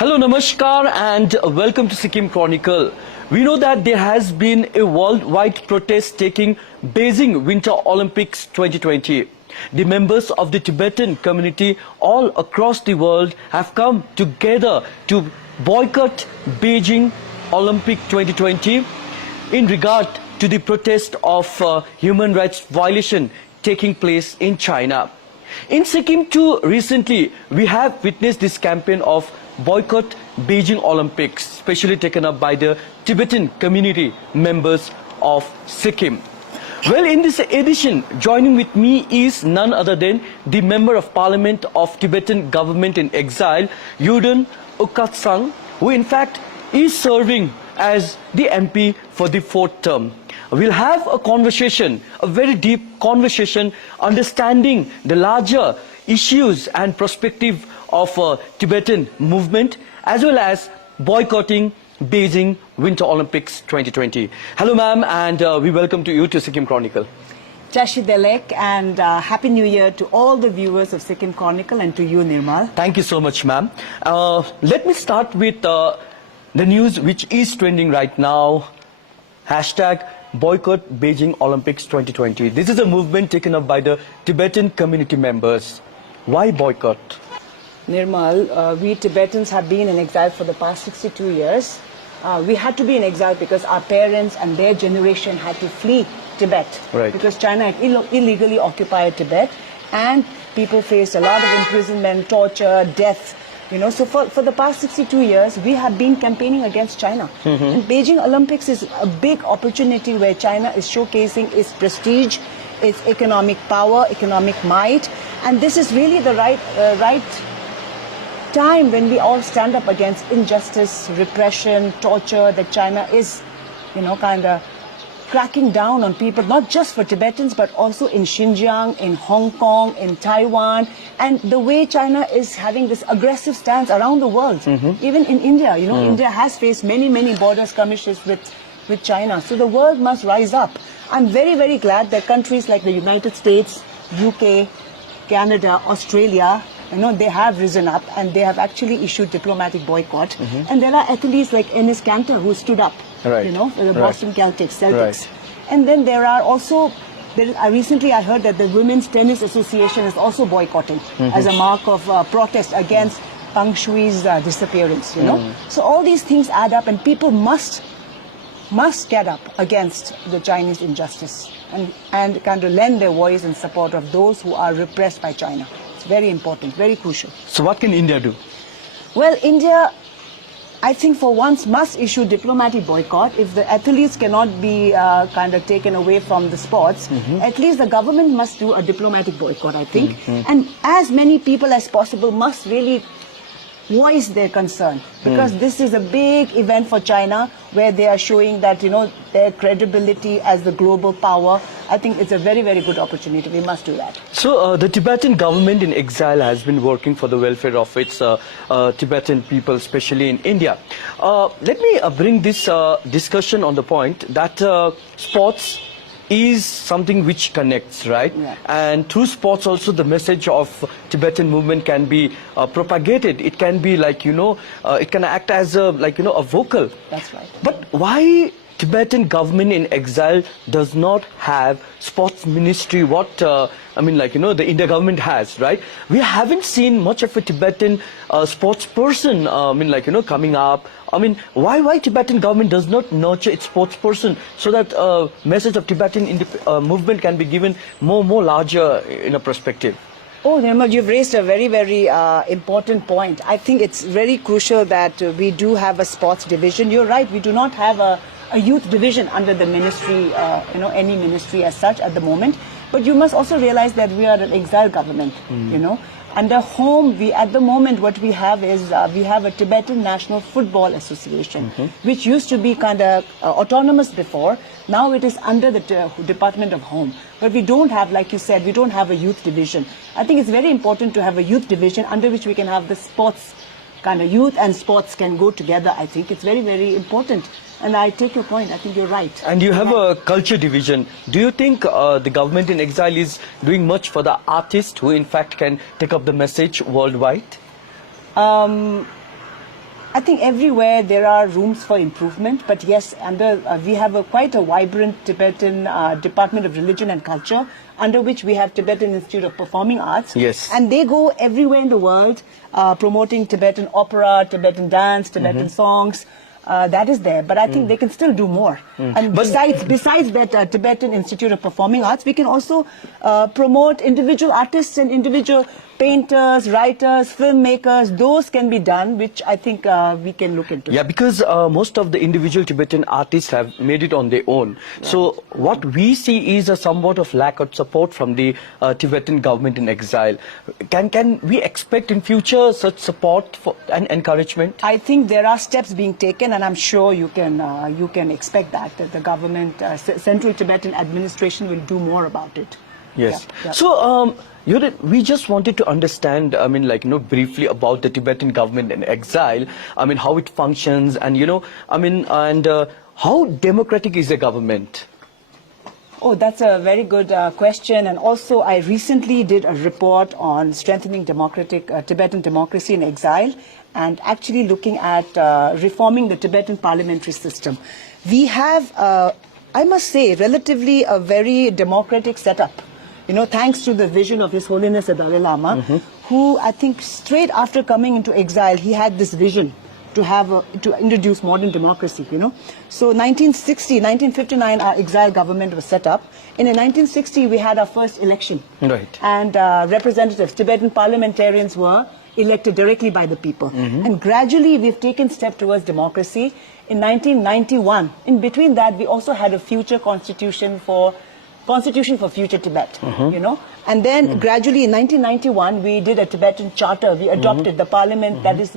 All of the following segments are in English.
Hello, Namaskar and welcome to Sikkim Chronicle. We know that there has been a worldwide protest taking Beijing Winter Olympics 2020. The members of the Tibetan community all across the world have come together to boycott Beijing Olympic 2020 in regard to the protest of human rights violation taking place in China. In Sikkim too, recently we have witnessed this campaign of Boycott Beijing Olympics, specially taken up by the Tibetan community members of Sikkim. Well, in this edition, joining with me is none other than the Member of Parliament of Tibetan Government in Exile, Youdon Aukatsang, who in fact is serving as the MP for the 4th term. We'll have a conversation, a very deep conversation, understanding the larger issues and perspective of Tibetan movement, as well as boycotting Beijing Winter Olympics 2020. Hello, ma'am, and we welcome to you to Sikkim Chronicle. Jashi Delek, and Happy New Year to all the viewers of Sikkim Chronicle and to you, Nirmal. Thank you so much, ma'am. Let me start with the news which is trending right now. Hashtag Boycott Beijing Olympics 2020. This is a movement taken up by the Tibetan community members. Why boycott? Nirmal, we Tibetans have been in exile for the past 62 years. We had to be in exile because our parents and their generation had to flee Tibet. Right. Because China had illegally occupied Tibet, and people faced a lot of imprisonment, torture, death. You know, so for the past 62 years, we have been campaigning against China. And Beijing Olympics is a big opportunity where China is showcasing its prestige, its economic power, economic might. And this is really the right time when we all stand up against injustice, repression, torture that China is, you know, kind of cracking down on people, not just for Tibetans, but also in Xinjiang, in Hong Kong, in Taiwan, and the way China is having this aggressive stance around the world. Even in India, you know, India has faced many border skirmishes with China. So the world must rise up. I'm very glad that countries like the United States, UK, Canada, Australia, you know, they have risen up and they have actually issued diplomatic boycott. And there are athletes like Ennis Cantor who stood up, you know, for the Boston Celtics. And then there are also, recently I heard that the Women's Tennis Association is also boycotting as a mark of protest against Peng Shui's disappearance, you know. So all these things add up, and people must get up against the Chinese injustice and kind of lend their voice in support of those who are repressed by China. It's very important, very crucial. So what can India do? Well, India, I think for once, must issue diplomatic boycott. If the athletes cannot be kind of taken away from the sports, at least the government must do a diplomatic boycott, I think. And as many people as possible must really voice their concern, because this is a big event for China where they are showing that, you know, their credibility as the global power. I think it's a very good opportunity. We must do that. So the Tibetan government in exile has been working for the welfare of its Tibetan people, especially in India. Let me bring this discussion on the point that sports is something which connects, right? Yeah. And through sports also the message of Tibetan movement can be propagated. It can be like, you know, it can act as a, like, you know, a vocal. That's right. But why Tibetan government in exile does not have sports ministry? What I mean, like, you know, the India government has, right? We haven't seen much of a Tibetan sports person, I mean, like, you know, coming up. I mean, why Tibetan government does not nurture its sports person so that message of Tibetan movement can be given more larger in a perspective? Oh, Nirmal, you've raised a very important point. I think it's very crucial that we do have a sports division. You're right, we do not have a youth division under the ministry, you know, any ministry as such at the moment. But you must also realize that we are an exile government, you know. Under home, at the moment what we have is we have a Tibetan National Football Association, which used to be kind of autonomous before. Now it is under the Department of Home. But we don't have, like you said, we don't have a youth division. I think it's very important to have a youth division under which we can have the sports kind of youth and sports can go together. I think it's very important. And I take your point. I think you're right. And you have a culture division. Do you think the government in exile is doing much for the artists who in fact can take up the message worldwide? I think everywhere there are rooms for improvement, but yes, we have quite a vibrant Tibetan Department of Religion and Culture, under which we have Tibetan Institute of Performing Arts. Yes. And they go everywhere in the world promoting Tibetan opera, Tibetan dance, Tibetan songs. That is there, but I think they can still do more. And besides that Tibetan Institute of Performing Arts, we can also promote individual artists and individual painters, writers, filmmakers. Those can be done, which I think we can look into. Yeah, because most of the individual Tibetan artists have made it on their own. Right. So what we see is a somewhat of lack of support from the Tibetan government in exile. Can we expect in future such support and encouragement? I think there are steps being taken, and I'm sure you can expect that the government, Central Tibetan administration, will do more about it. Yes. Yeah. So, we just wanted to understand, briefly about the Tibetan government in exile. How it functions, and how democratic is the government? Oh, that's a very good question. And also, I recently did a report on strengthening Tibetan democracy in exile, and actually looking at reforming the Tibetan parliamentary system. We have, I must say, relatively a very democratic setup. Thanks to the vision of His Holiness the Dalai Lama, who I think straight after coming into exile, he had this vision to introduce modern democracy, So 1959, our exile government was set up. And in 1960, we had our first election. Right. And representatives, Tibetan parliamentarians were elected directly by the people. And gradually, we've taken step towards democracy. In 1991, in between that, we also had a future constitution for future Tibet, And then gradually in 1991, we did a Tibetan charter. We adopted the parliament, that was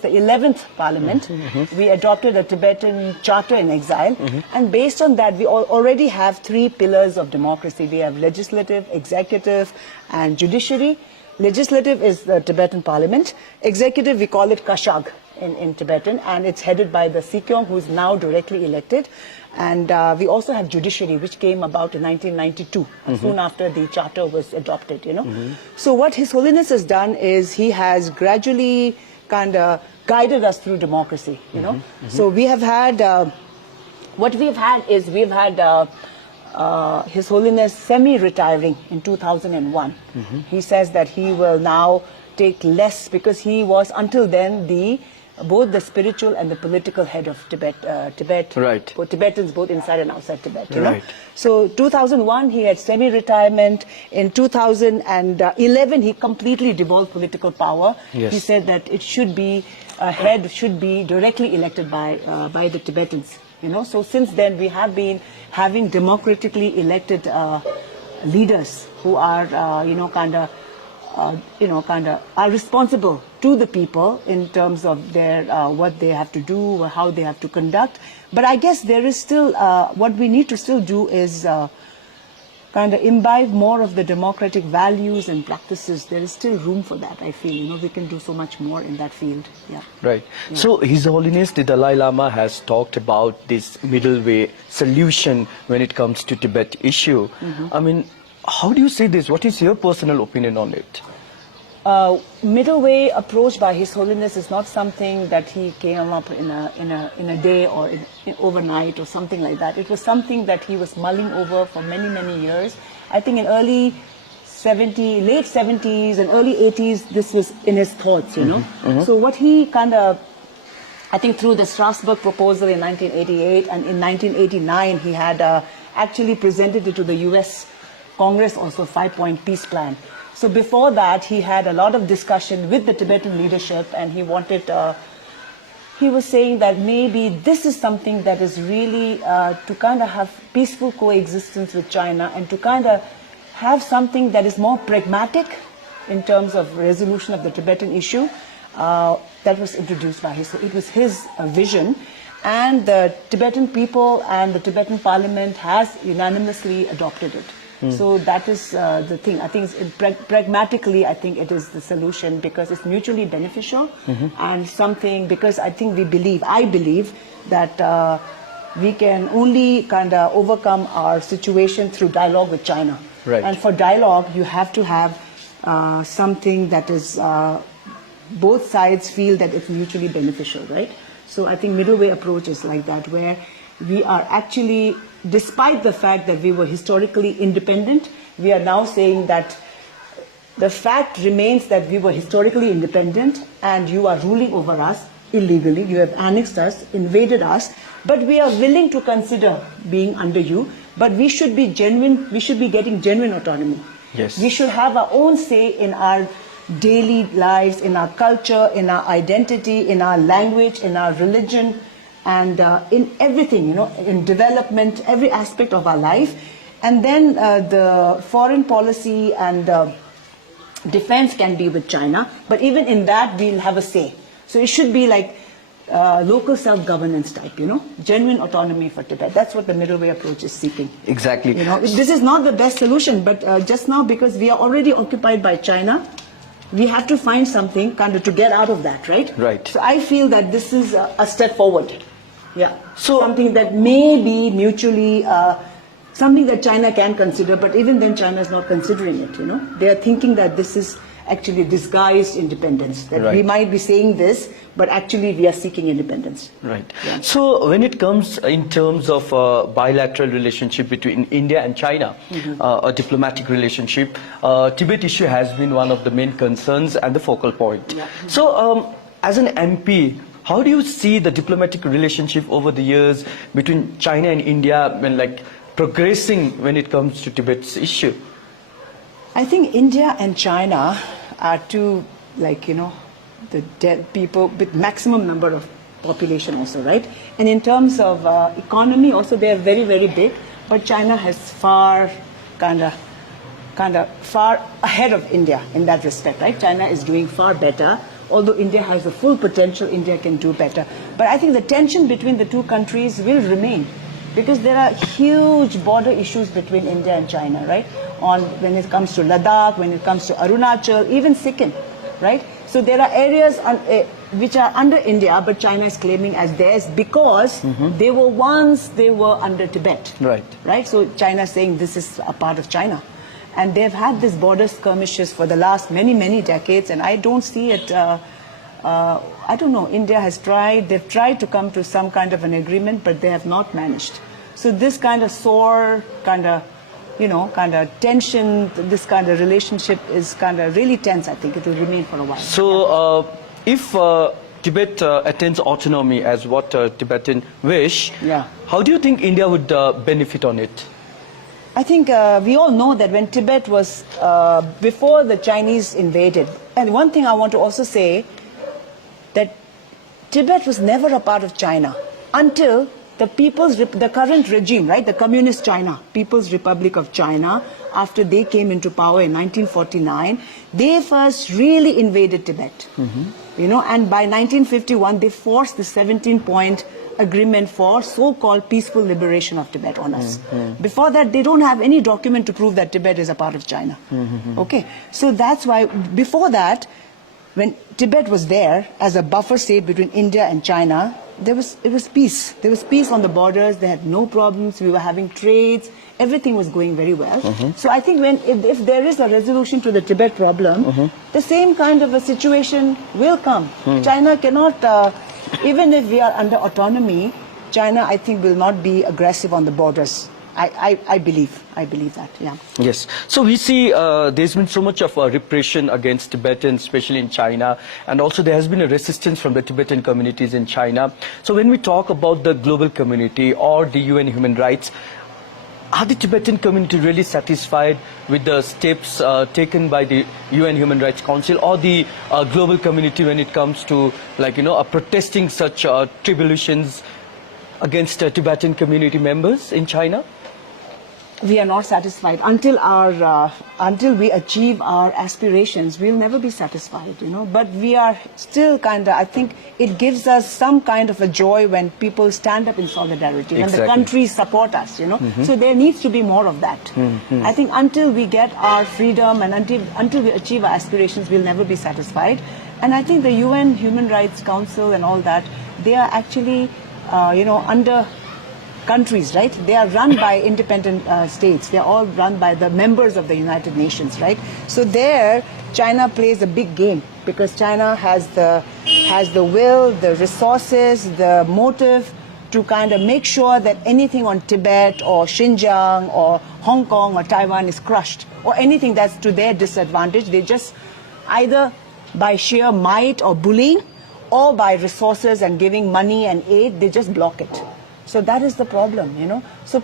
the 11th parliament. We adopted a Tibetan charter in exile. And based on that, we already have 3 pillars of democracy. We have legislative, executive, and judiciary. Legislative is the Tibetan parliament. Executive, we call it Kashag in Tibetan, and it's headed by the Sikkim, who is now directly elected. And we also have judiciary, which came about in 1992, soon after the charter was adopted, So what His Holiness has done is he has gradually kind of guided us through democracy, So we have had, what we've had is His Holiness semi-retiring in 2001. He says that he will now take less, because he was until then both the spiritual and the political head of Tibet, right. For Tibetans both inside and outside Tibet, Right. So 2001 he had semi-retirement. In 2011 he completely devolved political power. Yes. He said that it should be head should be directly elected by the Tibetans. So since then we have been having democratically elected leaders who are are responsible to the people in terms of their what they have to do, how they have to conduct. But I guess there is still what we need to still do is kind of imbibe more of the democratic values and practices. There is still room for that, I feel. We can do so much more in that field. Yeah. Right. Yeah. So His Holiness the Dalai Lama has talked about this middle way solution when it comes to Tibet issue. How do you see this? What is your personal opinion on it? Middle way approach by His Holiness is not something that he came up in a day or overnight or something like that. It was something that he was mulling over for many years. I think in late 70s and early 80s, this was in his thoughts, So what he I think through the Strasbourg proposal in 1988 and in 1989, he had actually presented it to the US Congress, also 5-point peace plan. So before that, he had a lot of discussion with the Tibetan leadership, and he was saying that maybe this is something that is really to kind of have peaceful coexistence with China, and to kind of have something that is more pragmatic in terms of resolution of the Tibetan issue. That was introduced by it was his vision, and the Tibetan people and the Tibetan parliament has unanimously adopted it. So that is the thing. I think pragmatically, I think it is the solution, because it's mutually beneficial and something, because I think I believe that we can only kind of overcome our situation through dialogue with China. Right. And for dialogue, you have to have something that is both sides feel that it's mutually beneficial, right? So I think middle way approach is like that, where we are actually, despite the fact that we were historically independent, we are now saying that the fact remains that we were historically independent and you are ruling over us illegally. You have annexed us, invaded us, but we are willing to consider being under you. But we should be genuine. We should be getting genuine autonomy. Yes. We should have our own say in our daily lives, in our culture, in our identity, in our language, in our religion, and in everything, in development, every aspect of our life. And then the foreign policy and defense can be with China, but even in that we'll have a say. So it should be like local self-governance type, genuine autonomy for Tibet. That's what the middle way approach is seeking. Exactly. This is not the best solution, but just now, because we are already occupied by China, we have to find something kind of to get out of that, right? Right. So I feel that this is a step forward. Yeah. So something that may be mutually, something that China can consider, but even then China is not considering it, They are thinking that this is actually disguised independence, that right. we might be saying this, but actually we are seeking independence. Right. Yeah. So when it comes in terms of bilateral relationship between India and China, a diplomatic relationship, Tibet issue has been one of the main concerns and the focal point. Yeah. So as an MP, how do you see the diplomatic relationship over the years between China and India when progressing when it comes to Tibet's issue? I think India and China are two, the people with maximum number of population also, right? And in terms of economy also, they are very, very big, but China has far ahead of India in that respect, right? China is doing far better. Although India has the full potential, India can do better. But I think the tension between the two countries will remain, because there are huge border issues between India and China, right? When it comes to Ladakh, when it comes to Arunachal, even Sikkim, right? So there are areas which are under India, but China is claiming as theirs because they were under Tibet. Right. Right? So China is saying this is a part of China. And they've had these border skirmishes for the last many, many decades, and I don't see it, I don't know, India has they've tried to come to some kind of an agreement, but they have not managed. So this kind of sore, kind of tension, this kind of relationship is kind of really tense. I think it will remain for a while. So if Tibet attains autonomy as what Tibetan wish, how do you think India would benefit on it? I think we all know that when Tibet was, before the Chinese invaded, and one thing I want to also say, that Tibet was never a part of China until the current regime, right, the Communist China, People's Republic of China, after they came into power in 1949, they first really invaded Tibet. And by 1951, they forced the 17-point agreement for so-called peaceful liberation of Tibet on us. Before that, they don't have any document to prove that Tibet is a part of China. Okay, so that's why before that, when Tibet was there as a buffer state between India and China, it was peace. There was peace on the borders. They had no problems. We were having trades. Everything was going very well. So I think if there is a resolution to the Tibet problem, the same kind of a situation will come. China cannot, even if we are under autonomy, China, I think, will not be aggressive on the borders. I believe that, yeah. Yes. So we see there's been so much of repression against Tibetans, especially in China, and also there has been a resistance from the Tibetan communities in China. So when we talk about the global community or the UN human rights, are the Tibetan community really satisfied with the steps taken by the UN Human Rights Council or the global community when it comes to protesting such tribulations against Tibetan community members in China? We are not satisfied until we achieve our aspirations. We'll never be satisfied, But we are still I think it gives us some kind of a joy when people stand up in solidarity, when the countries support us, So there needs to be more of that. I think until we get our freedom and until we achieve our aspirations, we'll never be satisfied. And I think the UN Human Rights Council and all that, they are actually, under countries, right? They are run by independent states. They are all run by the members of the United Nations, right? So there, China plays a big game because China has the will, the resources, the motive to kind of make sure that anything on Tibet or Xinjiang or Hong Kong or Taiwan is crushed, or anything that's to their disadvantage. They just either by sheer might or bullying or by resources and giving money and aid, they just block it. So that is the problem, you know. So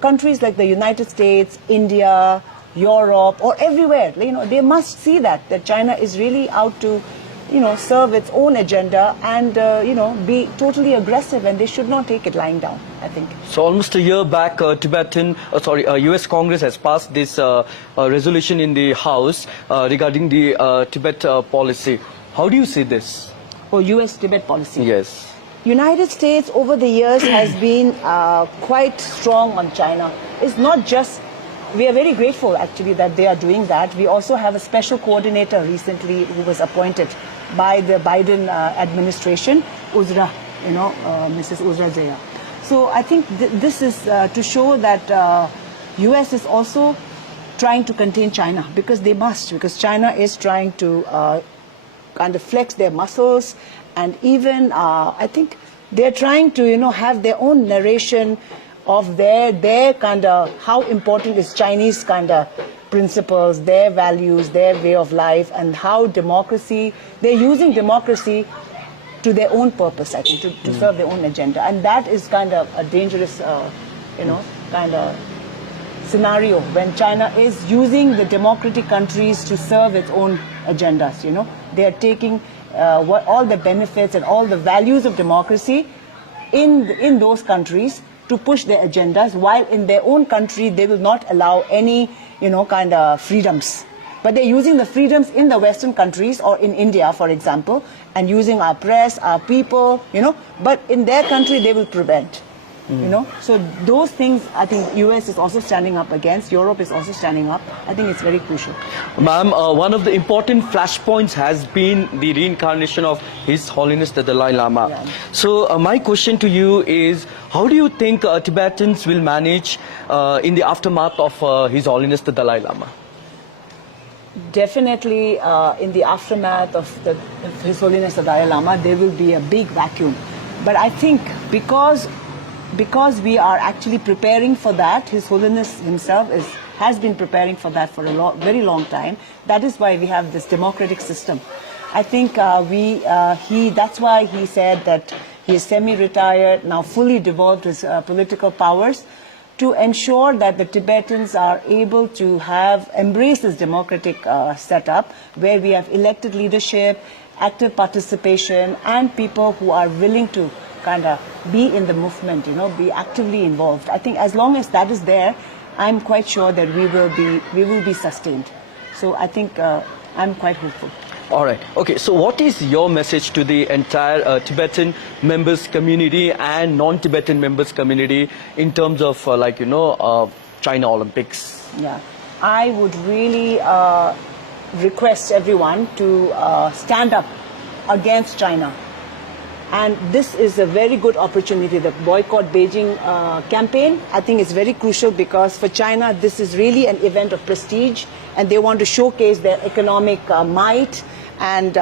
countries like the United States, India, Europe, or everywhere, you know, they must see that China is really out to, you know, serve its own agenda and, you know, be totally aggressive, and they should not take it lying down, I think. So almost a year back, US Congress has passed this resolution in the House regarding the Tibet policy. How do you see this? Oh, US Tibet policy? Yes. United States over the years has been quite strong on China. It's not just, we are very grateful actually that they are doing that. We also have a special coordinator recently who was appointed by the Biden administration, Uzra, you know, Mrs. Uzra Zeya. So I think this is to show that US is also trying to contain China, because they must, because China is trying to kind of flex their muscles, and even I think they're trying to, you know, have their own narration of their kind of how important is Chinese kind of principles, their values, their way of life, and how democracy, they're using democracy to their own purpose, I think, to serve their own agenda. And that is kind of a dangerous, you know, kind of scenario when China is using the democratic countries to serve its own agendas, you know. They are taking all the benefits and all the values of democracy in those countries to push their agendas, while in their own country they will not allow any, you know, kind of freedoms. But they're using the freedoms in the Western countries or in India, for example, and using our press, our people, you know, but in their country they will prevent. You know, so those things I think US is also standing up against, Europe is also standing up. I think it's very crucial. Ma'am, one of the important flashpoints has been the reincarnation of His Holiness the Dalai Lama. Yeah. So my question to you is, how do you think Tibetans will manage in the aftermath of His Holiness the Dalai Lama? Definitely in the aftermath of His Holiness the Dalai Lama, there will be a big vacuum. But I think because we are actually preparing for that, His Holiness himself has been preparing for that for a very long time. That is why we have this democratic system. I think that's why he said that he is semi-retired, now fully devolved his political powers, to ensure that the Tibetans are able to embrace this democratic setup where we have elected leadership, active participation, and people who are willing to kind of be in the movement, you know, be actively involved. I think as long as that is there, I'm quite sure that we will be sustained. So I think I'm quite hopeful. All right. Okay. So what is your message to the entire Tibetan members community and non-Tibetan members community in terms of China Olympics? Yeah. I would really request everyone to stand up against China. And this is a very good opportunity. The Boycott Beijing campaign, I think, is very crucial because for China, this is really an event of prestige, and they want to showcase their economic might. And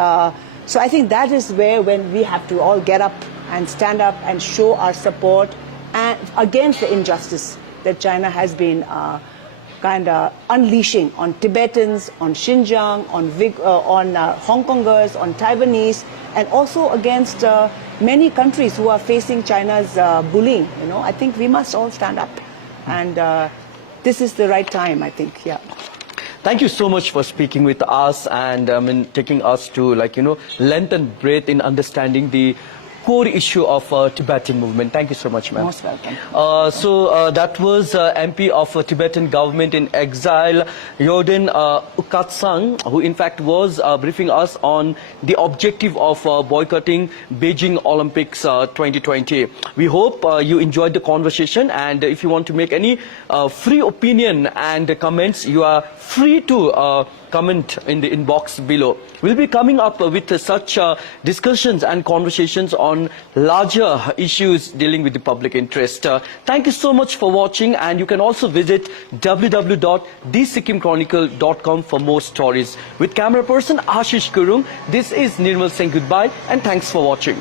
so I think that is where when we have to all get up and stand up and show our support against the injustice that China has been kind of unleashing on Tibetans, on Xinjiang, on Hong Kongers, on Taiwanese, and also against many countries who are facing China's bullying. You know, I think we must all stand up, and this is the right time, I think. Yeah. Thank you so much for speaking with us and taking us to length and breadth in understanding the core issue of Tibetan movement. Thank you so much, ma'am. Most welcome. So that was MP of Tibetan government in exile, Youdon Aukatsang, who in fact was briefing us on the objective of boycotting Beijing Olympics 2020. We hope you enjoyed the conversation, and if you want to make any free opinion and comments, you are free to comment in the inbox below. We'll be coming up with such discussions and conversations on larger issues dealing with the public interest. Thank you so much for watching, and you can also visit www.thesikimchronicle.com for more stories. With camera person Ashish Kurung, this is Nirmal saying goodbye and thanks for watching.